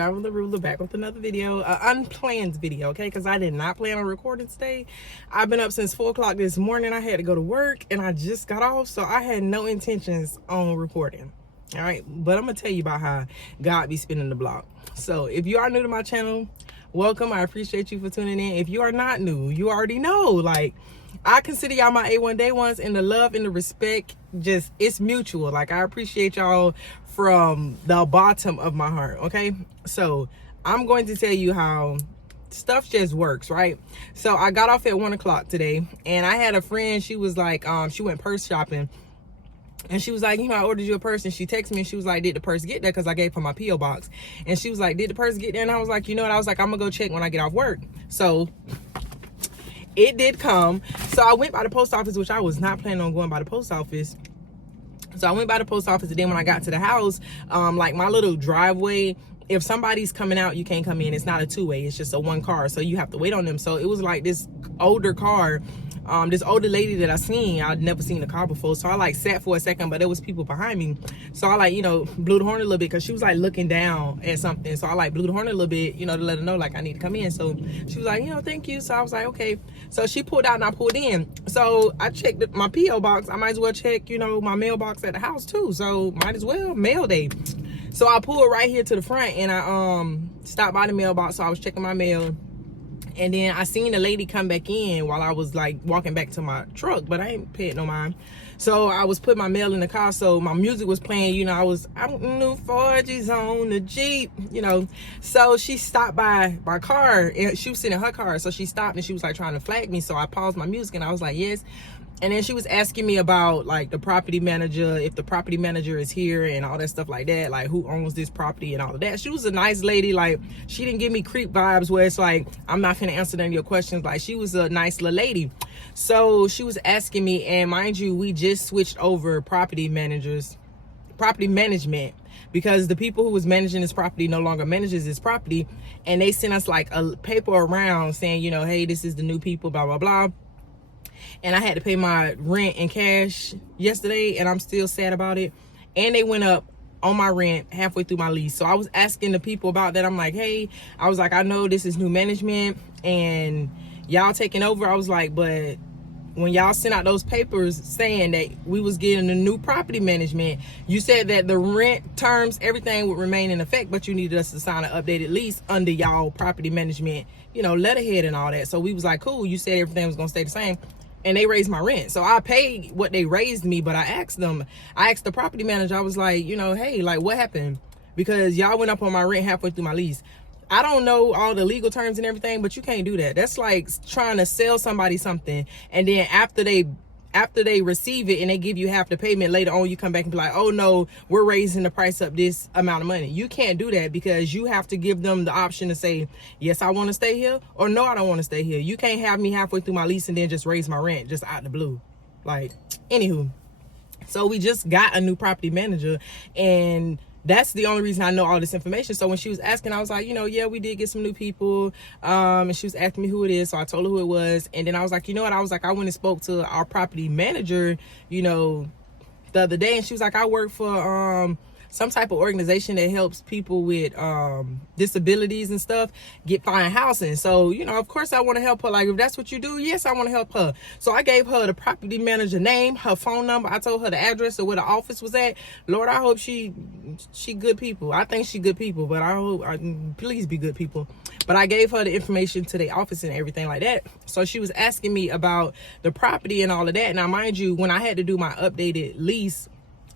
Driving the ruler back with another video, unplanned video, okay? Because I did not plan on recording today. I've been up since 4 o'clock this morning. I had to go to work and I just got off, so I had no intentions on recording. All right, but I'm gonna tell you about how God be spinning the block. So if you are new to my channel, welcome. I appreciate you for tuning in. If you are not new, you already know, like, I consider y'all my A1 day ones, and the love and the respect, just, it's mutual. Like, I appreciate y'all from the bottom of my heart, okay? So I'm going to tell you how stuff just works, right? So I got off at 1 o'clock today, and I had a friend. She was like, she went purse shopping, and she was like, you know, I ordered you a purse. And she texted me and she was like, did the purse get there? Because I gave her my P.O. box. And she was like, did the purse get there? And I was like, you know what? I was like, I'm going to go check when I get off work. So it did come. So I went by the post office, which I was not planning on going by the post office. So I went by the post office, and then when I got to the house, like my little driveway, if somebody's coming out, you can't come in. It's not a two-way. It's just a one car. So you have to wait on them. So it was like this older car, this older lady that I seen. I'd never seen the car before. So I like sat for a second, but there was people behind me. So I like, you know, blew the horn a little bit because she was like looking down at something. So I like blew the horn a little bit, you know, to let her know like I need to come in. So she was like, you know, thank you. So I was like, okay. So she pulled out and I pulled in. So I checked my P.O. box. I might as well check, you know, my mailbox at the house too. So might as well, mail day. So I pulled right here to the front and I stopped by the mailbox. So I was checking my mail. And then I seen the lady come back in while I was like walking back to my truck, but I ain't paid no mind. So I was putting my mail in the car, so my music was playing, you know, I knew Forgy's on the Jeep, you know. So she stopped by my car, and she was sitting in her car, so she stopped and she was like trying to flag me. So I paused my music and I was like, yes. And then she was asking me about like the property manager, if the property manager is here and all that stuff like that, like who owns this property and all of that. She was a nice lady. Like, she didn't give me creep vibes where it's like, I'm not gonna answer any of your questions. Like, she was a nice little lady. So she was asking me, and mind you, we just switched over property management, because the people who was managing this property no longer manages this property. And they sent us like a paper around saying, you know, hey, this is the new people, blah, blah, blah. And I had to pay my rent in cash yesterday, and I'm still sad about it. And they went up on my rent halfway through my lease. So I was asking the people about that. I'm like, hey, I was like, I know this is new management and y'all taking over. I was like, but when y'all sent out those papers saying that we was getting a new property management, you said that the rent terms, everything would remain in effect, but you needed us to sign an updated lease under y'all property management, you know, letterhead and all that. So we was like, cool, you said everything was gonna stay the same. And they raised my rent. So I paid what they raised me, but I asked the property manager, I was like, you know, hey, like, what happened? Because y'all went up on my rent halfway through my lease. I don't know all the legal terms and everything, but you can't do that. That's like trying to sell somebody something, and then after they receive it and they give you half the payment, later on you come back and be like, oh no, we're raising the price up this amount of money. You can't do that, because you have to give them the option to say, yes, I want to stay here, or no, I don't want to stay here. You can't have me halfway through my lease and then just raise my rent just out the blue. Like, anywho, so we just got a new property manager, and that's the only reason I know all this information. So when she was asking, I was like, you know, yeah, we did get some new people. And she was asking me who it is. So I told her who it was. And then I was like, you know what? I was like, I went and spoke to our property manager, you know, the other day. And she was like, I work for some type of organization that helps people with disabilities and stuff find housing. So, you know, of course I want to help her. Like, if that's what you do, yes, I want to help her. So I gave her the property manager name, her phone number. I told her the address of where the office was at. Lord, I hope she good people. I think she good people, but I hope, please be good people. But I gave her the information to the office and everything like that. So she was asking me about the property and all of that. Now, mind you, when I had to do my updated lease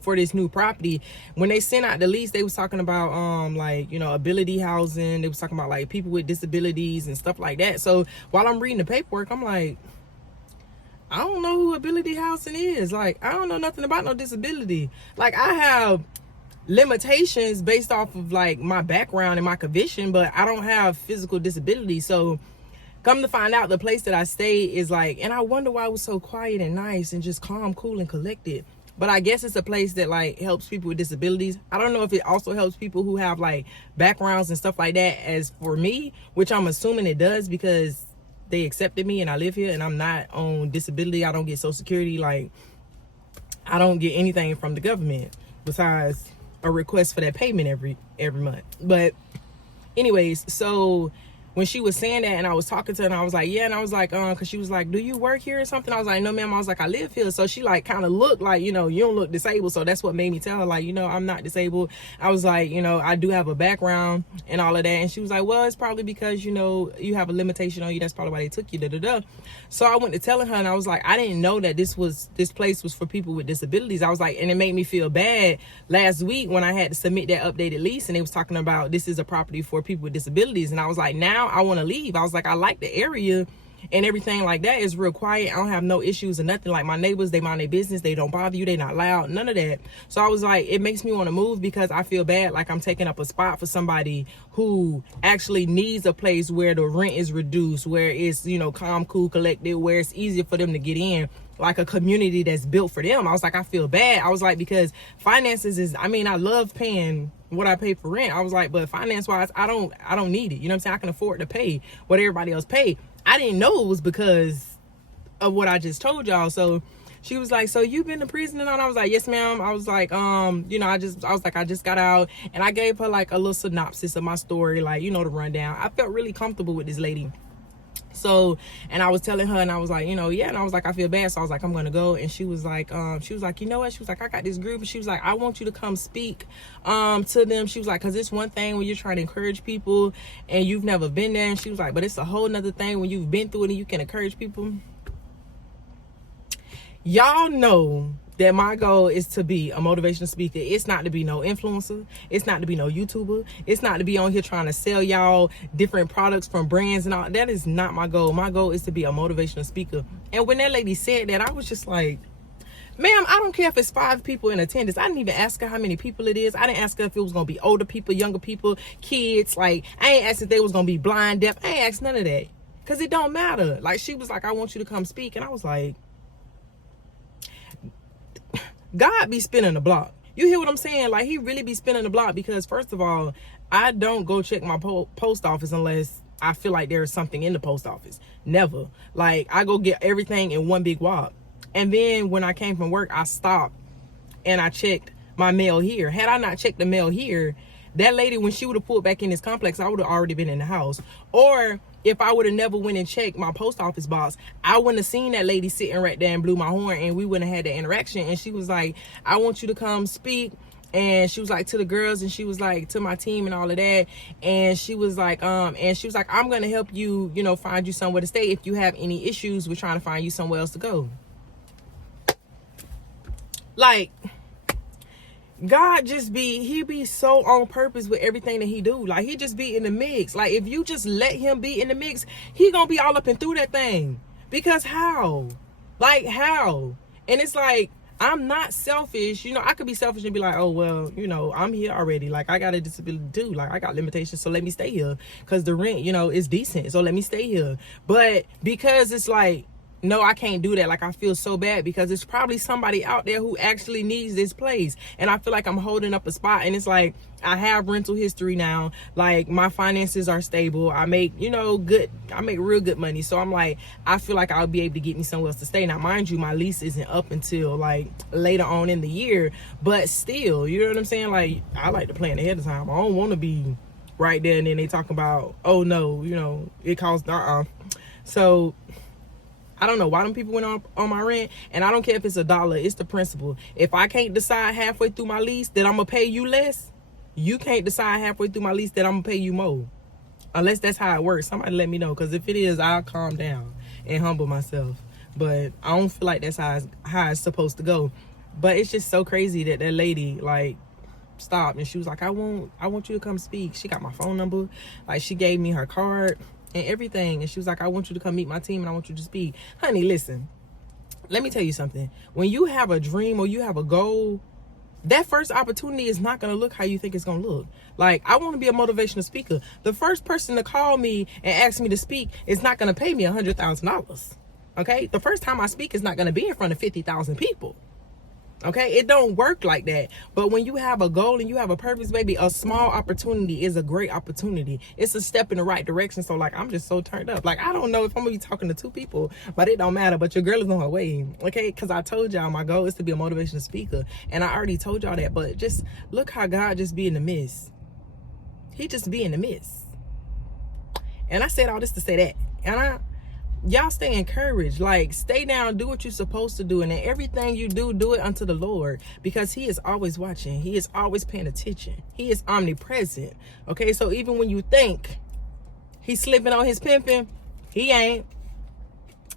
for this new property, when they sent out the lease, they was talking about like, you know, ability housing. They was talking about like people with disabilities and stuff like that. So while I'm reading the paperwork, I'm like, I don't know who ability housing is. Like, I don't know nothing about no disability. Like, I have limitations based off of like my background and my conviction, but I don't have physical disability. So come to find out, the place that I stay is like, and I wonder why it was so quiet and nice and just calm, cool, and collected. But I guess it's a place that like helps people with disabilities. I don't know if it also helps people who have like backgrounds and stuff like that, as for me, which I'm assuming it does, because they accepted me and I live here and I'm not on disability. I don't get Social Security. Like, I don't get anything from the government besides a request for that payment every month. But Anyways, so when she was saying that and I was talking to her and I was like, yeah, and I was like, cause she was like, do you work here or something? I was like, no, ma'am. I was like, I live here. So she like kind of looked like, you know, you don't look disabled. So that's what made me tell her, like, you know, I'm not disabled. I was like, you know, I do have a background and all of that. And she was like, well, it's probably because, you know, you have a limitation on you. That's probably why they took you, da da da. So I went to telling her and I was like, I didn't know that this place was for people with disabilities. I was like, and it made me feel bad last week when I had to submit that updated lease and they was talking about this is a property for people with disabilities. And I was like, now I want to leave. I was like, I like the area and everything like that. Is real quiet. I don't have no issues or nothing. Like my neighbors, they mind their business. They don't bother you. They not loud. None of that. So I was like, it makes me want to move because I feel bad. Like I'm taking up a spot for somebody who actually needs a place where the rent is reduced, where it's, you know, calm, cool, collected, where it's easier for them to get in, like a community that's built for them. I was like, I feel bad. I was like, because finances is, I mean, I love paying what I pay for rent. I was like, but finance wise, I don't need it. You know what I'm saying? I can afford to pay what everybody else pay. I didn't know it was because of what I just told y'all. So she was like, so you've been to prison and all? I was like, yes, ma'am. I was like, you know, I just got out, and I gave her like a little synopsis of my story, like, you know, the rundown. I felt really comfortable with this lady. So, and I was telling her, and I was like, you know, yeah, and I was like, I feel bad. So I was like, I'm gonna go. And she was like, you know what? She was like, I got this group. And she was like, I want you to come speak to them. She was like, because it's one thing when you're trying to encourage people and you've never been there. And she was like, but it's a whole nother thing when you've been through it and you can encourage people. Y'all know that my goal is to be a motivational speaker. It's not to be no influencer. It's not to be no YouTuber. It's not to be on here trying to sell y'all different products from brands and all. That is not my goal. My goal is to be a motivational speaker. And when that lady said that, I was just like, ma'am, I don't care if it's 5 people in attendance. I didn't even ask her how many people it is. I didn't ask her if it was going to be older people, younger people, kids. Like, I ain't asked if they was going to be blind, deaf. I ain't asked none of that. Because it don't matter. Like, she was like, I want you to come speak. And I was like, God be spinning the block. You hear what I'm saying? Like, he really be spinning the block because, first of all, I don't go check my post office unless I feel like there's something in the post office. Never. Like, I go get everything in one big wad. And then when I came from work, I stopped and I checked my mail here. Had I not checked the mail here, that lady, when she would have pulled back in this complex, I would have already been in the house. Or if I would have never went and checked my post office box, I wouldn't have seen that lady sitting right there and blew my horn, and we wouldn't have had that interaction. And she was like, I want you to come speak. And she was like, to the girls, and she was like, to my team and all of that. And she was like, I'm gonna help you, you know, find you somewhere to stay if you have any issues with trying to find you somewhere else to go. Like, God just he be so on purpose with everything that he do. Like, he just be in the mix. Like, if you just let him be in the mix, he gonna be all up and through that thing. Because how? Like, how? And it's like, I'm not selfish. You know, I could be selfish and be like, oh, well, you know, I'm here already. Like, I got a disability too. Like, I got limitations, so let me stay here. Because the rent, you know, is decent, so let me stay here. But because it's like, no, I can't do that. Like, I feel so bad because it's probably somebody out there who actually needs this place. And I feel like I'm holding up a spot. And it's like, I have rental history now. Like, my finances are stable. I make, you know, I make real good money. So I'm like, I feel like I'll be able to get me somewhere else to stay. Now, mind you, my lease isn't up until like later on in the year. But still, you know what I'm saying? Like, I like to plan ahead of time. I don't want to be right there and then they talk about, oh no, you know, it costs, So I don't know why them people went on my rent, and I don't care if it's $1. It's the principle. If I can't decide halfway through my lease that I'm gonna pay you less, you can't decide halfway through my lease that I'm gonna pay you more. Unless that's how it works. Somebody let me know, because if it is, I'll calm down and humble myself. But I don't feel like that's how it's supposed to go. But it's just so crazy that lady like stopped and she was like, I want you to come speak. She got my phone number. Like, she gave me her card and everything, and she was like, I want you to come meet my team and I want you to speak. Honey, listen, let me tell you something. When you have a dream or you have a goal, that first opportunity is not going to look how you think it's going to look. Like, I want to be a motivational speaker. The first person to call me and ask me to speak is not going to pay me $100,000. Okay, the first time I speak is not going to be in front of 50,000 people. Okay, it don't work like that. But when you have a goal and you have a purpose, baby, a small opportunity is a great opportunity. It's a step in the right direction. So, like, I'm just so turned up. Like, I don't know if I'm gonna be talking to 2 people, but it don't matter. But your girl is on her way, okay? Because I told y'all my goal is to be a motivational speaker, and I already told y'all that. But just look how God just be in the midst. He just be in the midst. And I said all this to say that. And y'all stay encouraged. Like, stay down, do what you're supposed to do. And in everything you do, do it unto the Lord. Because he is always watching. He is always paying attention. He is omnipresent. Okay, so even when you think he's slipping on his pimping, he ain't.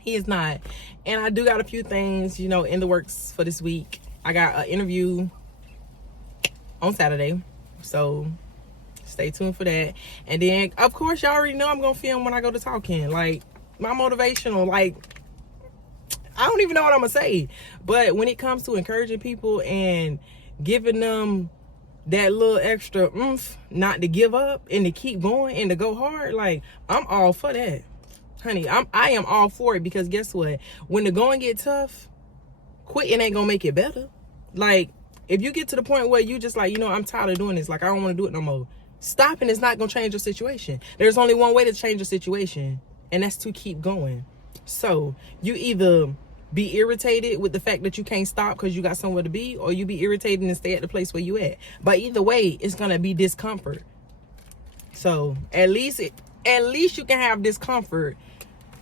He is not. And I do got a few things, you know, in the works for this week. I got an interview on Saturday. So stay tuned for that. And then, of course, y'all already know I'm going to film when I go to talking. Like, my motivational, like, I don't even know what I'm going to say. But when it comes to encouraging people and giving them that little extra oomph, not to give up and to keep going and to go hard, like, I'm all for that. Honey, I am all for it, because guess what? When the going get tough, quitting ain't going to make it better. Like, if you get to the point where you just like, you know, I'm tired of doing this. Like, I don't want to do it no more. Stopping is not going to change your situation. There's only one way to change your situation, and that's to keep going. So you either be irritated with the fact that you can't stop because you got somewhere to be, or you be irritated and stay at the place where you at. But either way, it's going to be discomfort. So at least you can have discomfort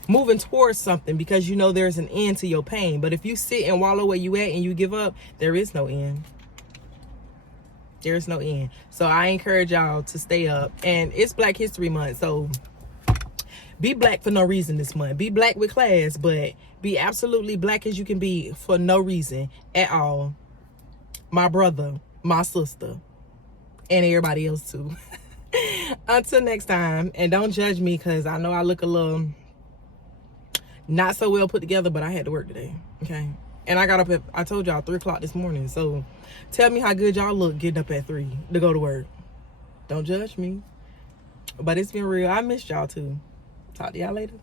moving towards something, because you know there's an end to your pain. But if you sit and wallow where you at and you give up, there is no end. There is no end. So I encourage y'all to stay up. And it's Black History Month, so be black for no reason this month. Be black with class, but be absolutely black as you can be for no reason at all. My brother, my sister, and everybody else too. Until next time, and don't judge me, because I know I look a little not so well put together, but I had to work today, okay? And I got up at, I told y'all, 3 o'clock this morning. So tell me how good y'all look getting up at 3 to go to work. Don't judge me. But it's been real. I missed y'all too. Talk to y'all later.